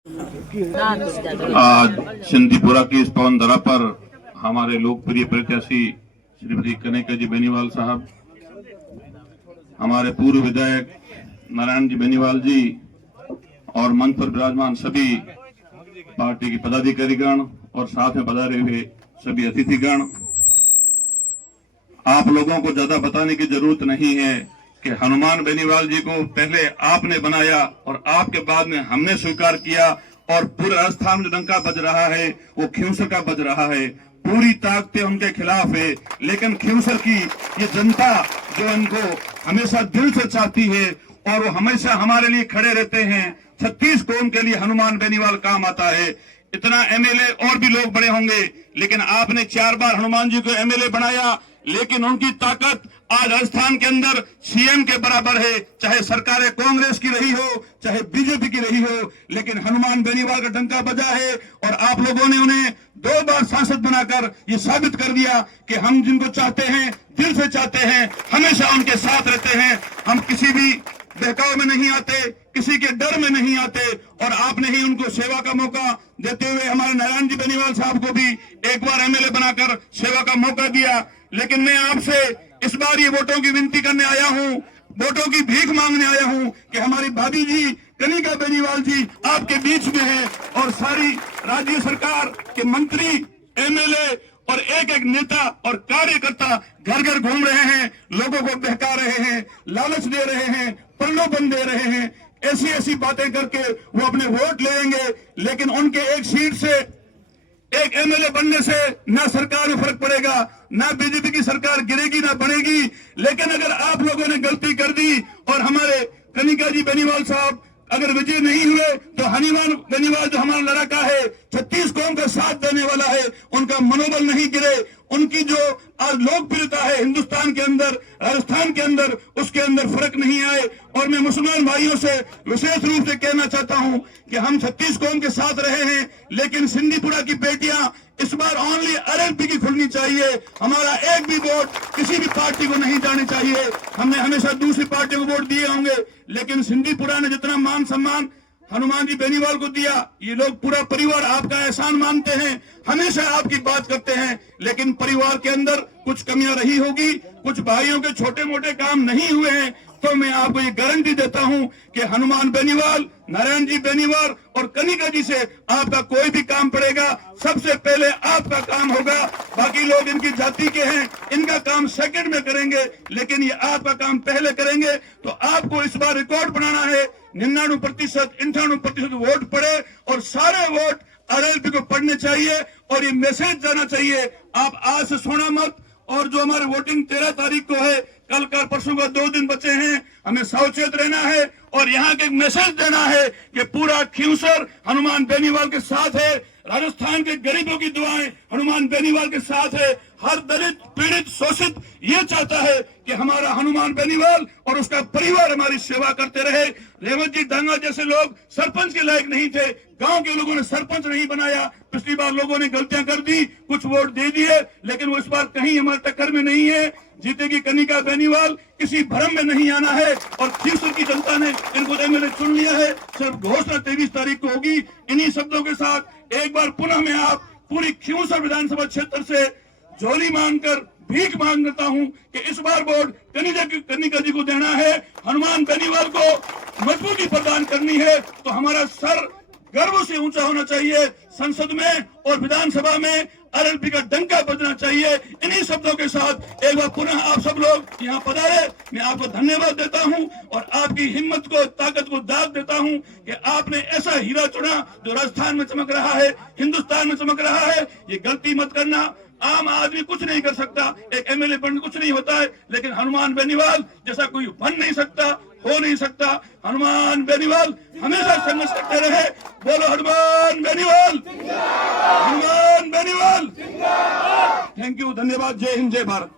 आज सिंधीपुरा की इस पवन धरा पर हमारे लोकप्रिय प्रत्याशी श्रीमती कनिका जी बेनीवाल साहब, हमारे पूर्व विधायक नारायण जी बेनीवाल जी और मंच पर विराजमान सभी पार्टी के पदाधिकारीगण और साथ में पधारे हुए सभी अतिथिगण, आप लोगों को ज्यादा बताने की जरूरत नहीं है कि हनुमान बेनीवाल जी को पहले आपने बनाया और आपके बाद में हमने स्वीकार किया और पूरे राजस्थान में डंका बज रहा है, वो खियूसर का बज रहा है। पूरी ताकतें उनके खिलाफ है, लेकिन खियूसर की ये जनता जो इनको हमेशा दिल से चाहती है और वो हमेशा हमारे लिए खड़े रहते हैं। 36 कौम के लिए हनुमान बेनीवाल काम आता है। इतना एमएलए और भी लोग बड़े होंगे, लेकिन आपने 4 बार हनुमान जी को एमएलए बनाया, लेकिन उनकी ताकत आज राजस्थान के अंदर सीएम के बराबर है। चाहे सरकारें कांग्रेस की रही हो, चाहे बीजेपी की रही हो, लेकिन हनुमान बेनीवाल का डंका बजा है और आप लोगों ने उन्हें 2 बार सांसद बनाकर ये साबित कर दिया कि हम जिनको चाहते हैं, दिल से चाहते हैं, हमेशा उनके साथ रहते हैं। हम किसी भी बहकाव में नहीं आते, किसी के डर में नहीं आते और आपने ही उनको सेवा का मौका देते हुए हमारे नारायण जी बेनीवाल साहब को भी एक बार एमएलए बनाकर सेवा का मौका दिया। लेकिन मैं आपसे इस बार ये वोटों की विनती करने आया हूँ, वोटों की भीख मांगने आया हूँ कि हमारी भाभी जी कनिका बेनीवाल जी आपके बीच में है और सारी राज्य सरकार के मंत्री, एमएलए और एक एक नेता और कार्यकर्ता घर घर घूम रहे हैं, लोगों को बहका रहे हैं, लालच दे रहे हैं, प्रलोभन दे रहे हैं। ऐसी ऐसी बातें करके वो अपने वोट लेंगे, लेकिन उनके एक सीट से, एक एमएलए बनने से ना सरकार में फर्क पड़ेगा, ना बीजेपी की सरकार गिरेगी ना बनेगी। लेकिन अगर आप लोगों ने गलती कर दी और हमारे कनिका जी बेनीवाल साहब अगर विजय नहीं हुए तो हनुमान बेनीवाल जो हमारा लड़का है, 36 कौम का साथ देने वाला है, उनका मनोबल नहीं गिरे, उनकी जो आज लोकप्रियता है हिंदुस्तान के अंदर, राजस्थान के अंदर, उसके अंदर फर्क नहीं आए। और मैं मुसलमान भाइयों से विशेष रूप से कहना चाहता हूं कि हम 36 कौम के साथ रहे हैं, लेकिन सिंधीपुरा की बेटियां इस बार ओनली आरएलपी की खुलनी चाहिए। हमारा एक भी वोट किसी भी पार्टी को नहीं जाने चाहिए। हमने हमेशा दूसरी पार्टी को वोट दिए होंगे, लेकिन सिंधीपुरा ने जितना मान सम्मान हनुमान जी बेनीवाल को दिया, ये लोग पूरा परिवार आपका एहसान मानते हैं, हमेशा आपकी बात करते हैं। लेकिन परिवार के अंदर कुछ कमियां रही होगी, कुछ भाइयों के छोटे मोटे काम नहीं हुए हैं, तो मैं आपको ये गारंटी देता हूं कि हनुमान बेनीवाल, नारायण जी बेनीवाल और कनिका जी से आपका कोई भी काम पड़ेगा, सबसे पहले आपका काम होगा। बाकी लोग इनकी जाति के हैं, इनका काम सेकंड में करेंगे, लेकिन ये आपका काम पहले करेंगे। तो आपको इस बार रिकॉर्ड बनाना है, 99%, 98% वोट पड़े और सारे वोट आरएलपी को पड़ने चाहिए और ये मैसेज जाना चाहिए। आप आज से सोना मत, और जो हमारे वोटिंग 13 तारीख को है, कल का परसों का 2 दिन बचे हैं, हमें सावचेत रहना है और यहाँ के मैसेज देना है कि पूरा खियूसर हनुमान बेनीवाल के साथ है, राजस्थान के गरीबों की दुआएं हनुमान बेनीवाल के साथ है। हर दलित, पीड़ित, शोषित ये चाहता है कि हमारा हनुमान बेनीवाल और उसका परिवार हमारी सेवा करते रहे। रेवत जी डांगा जैसे लोग सरपंच के लायक नहीं थे, गांव के लोगों ने सरपंच नहीं बनाया। पिछली बार लोगों ने गलतियां कर दी, कुछ वोट दे दिए, लेकिन वो इस बार कहीं हमारे टक्कर में नहीं है। जीतेगी कनिका बेनीवाल, किसी भ्रम में नहीं आना है। और खियूसर की जनता ने इनको एमएलए चुन लिया है, सिर्फ घोषणा 23 तारीख को होगी। इन्हीं शब्दों के साथ एक बार पुनः मैं आप पूरी खियूसर विधानसभा क्षेत्र से झोली मांगकर भीख मांगता हूं कि इस बार वोट कनिका जी को देना है, हनुमान बेनीवाल को मजबूती प्रदान करनी है। तो हमारा सर गर्व से ऊंचा होना चाहिए, संसद में और विधानसभा में आरएलपी का डंका बजना चाहिए। इन्हीं शब्दों के साथ एक बार पुनः आप सब लोग यहाँ पधारे, मैं आपको धन्यवाद देता हूँ और आपकी हिम्मत को, ताकत को दाद देता हूँ कि आपने ऐसा हीरा चुना जो राजस्थान में चमक रहा है, हिंदुस्तान में चमक रहा है। ये गलती मत करना। आम आदमी कुछ नहीं कर सकता, एक एमएलए बन कुछ नहीं होता है, लेकिन हनुमान बेनीवाल जैसा कोई बन नहीं सकता, हो नहीं सकता। हनुमान बेनीवाल हमेशा संघर्ष करते रहे। बोलो हनुमान बेनीवाल, हनुमान बेनीवाल। थैंक यू, धन्यवाद। जय हिंद, जय भारत।